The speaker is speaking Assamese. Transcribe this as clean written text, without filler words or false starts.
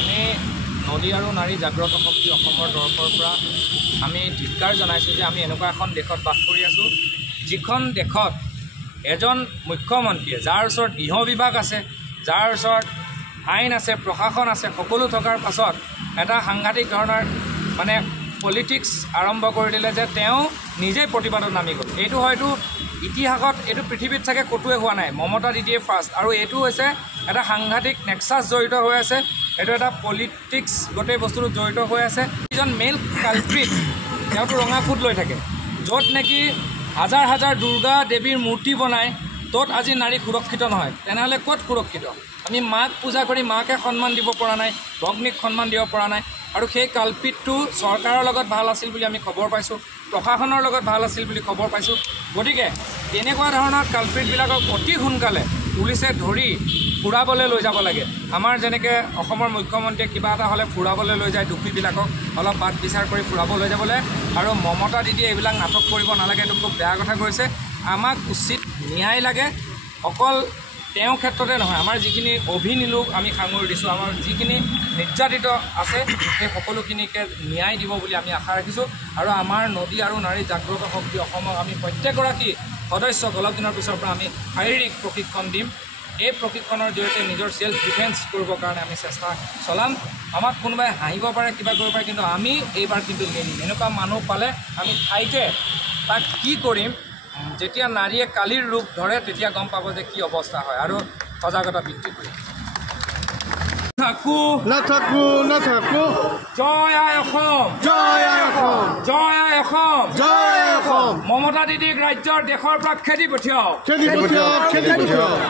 আমি নদী আৰু নাৰী জাগ্ৰত শক্তি অসমৰ তৰফৰ পৰা আমি ধিক্কাৰ জনাইছোঁ যে আমি এনেকুৱা এখন দেশত বাস কৰি আছোঁ যিখন দেশত এজন মুখ্যমন্ত্ৰীয়ে যাৰ ওচৰত গৃহ বিভাগ আছে, যাৰ ওচৰত আইন আছে, প্ৰশাসন আছে, সকলো থকাৰ পাছত এটা সাংঘাতিক ধৰণৰ মানে পলিটিক্স আৰম্ভ কৰি দিলে যে তেওঁ নিজেই প্ৰতিবাদত নামি গ'ল। এইটো হয়তো ইতিহাসত এইটো পৃথিৱীত চাগে ক'তোৱে হোৱা নাই, মমতা দিদিয়ে ফাৰ্ষ্ট। আৰু এইটো হৈছে এটা সাংঘাতিক নেক্সাছ জড়িত হৈ আছে, এইটো এটা পলিটিক্স গোটেই বস্তুটো জড়িত হৈ আছে। এজন মেইল কালপ্ৰিট, তেওঁতো ৰঙা ফুট লৈ থাকে, য'ত নেকি হাজাৰ হাজাৰ দুৰ্গা দেৱীৰ মূৰ্তি বনায়, ত'ত আজি নাৰী সুৰক্ষিত নহয়। তেনেহ'লে ক'ত সুৰক্ষিত? আমি মাক পূজা কৰি মাকে সন্মান দিব পৰা নাই, ভগ্নীক সন্মান দিব পৰা নাই। আৰু সেই কালপিতটো চৰকাৰৰ লগত ভাল আছিল বুলি আমি খবৰ পাইছোঁ, প্ৰশাসনৰ লগত ভাল আছিল বুলি খবৰ পাইছোঁ। গতিকে তেনেকুৱা ধৰণৰ কালপিতবিলাকক অতি সোনকালে পুলিচে ধৰি ফুৰাবলৈ লৈ যাব লাগে। আমাৰ যেনেকৈ অসমৰ মুখ্যমন্ত্ৰীয়ে কিবা এটা হ'লে ফুৰাবলৈ লৈ যায় দোষীবিলাকক, অলপ বাদ বিচাৰ কৰি ফুৰাব লৈ যাবলৈ। আৰু মমতা দিদিয়ে এইবিলাক নাটক কৰিব নালাগে, এইটো খুব বেয়া কথা কৈছে। আমাক উচিত ন্যায় লাগে, অকল তেওঁৰ ক্ষেত্ৰতে নহয়, আমাৰ যিখিনি অভিনী লোক আমি সাঙুৰি দিছোঁ, আমাৰ যিখিনি নিৰ্যাতিত আছে সেই সকলোখিনিকে ন্যায় দিব বুলি আমি আশা ৰাখিছোঁ। আৰু আমাৰ নদী আৰু নাৰী জাগ্ৰত শক্তি অসমক আমি প্ৰত্যেকগৰাকী সদস্যক অলপ দিনৰ পিছৰ পৰা আমি শাৰীৰিক প্ৰশিক্ষণ দিম। এই প্ৰশিক্ষণৰ জৰিয়তে নিজৰ ছেল্ফ ডিফেন্স কৰিবৰ কাৰণে আমি চেষ্টা চলাম। আমাক কোনোবাই হাঁহিব পাৰে, কিবা কৰিব পাৰে, কিন্তু আমি এইবাৰ কিন্তু নেৰিম। এনেকুৱা মানুহ পালে আমি ঠাইতে তাক কি কৰিম, যেতিয়া নাৰীয়ে কালিৰ ৰূপ ধৰে তেতিয়া গম পাব যে কি অৱস্থা হয়, আৰু সজাগতা বৃদ্ধি কৰিম। নাথাকো জয় আই অসম, জয় আই অসম, জয় আই অসম, জয় আই অসম। মমতা দিদিক ৰাজ্যৰ দেশৰ পৰা খেদি পঠিয়াওক। খেদি পঠিয়াওক।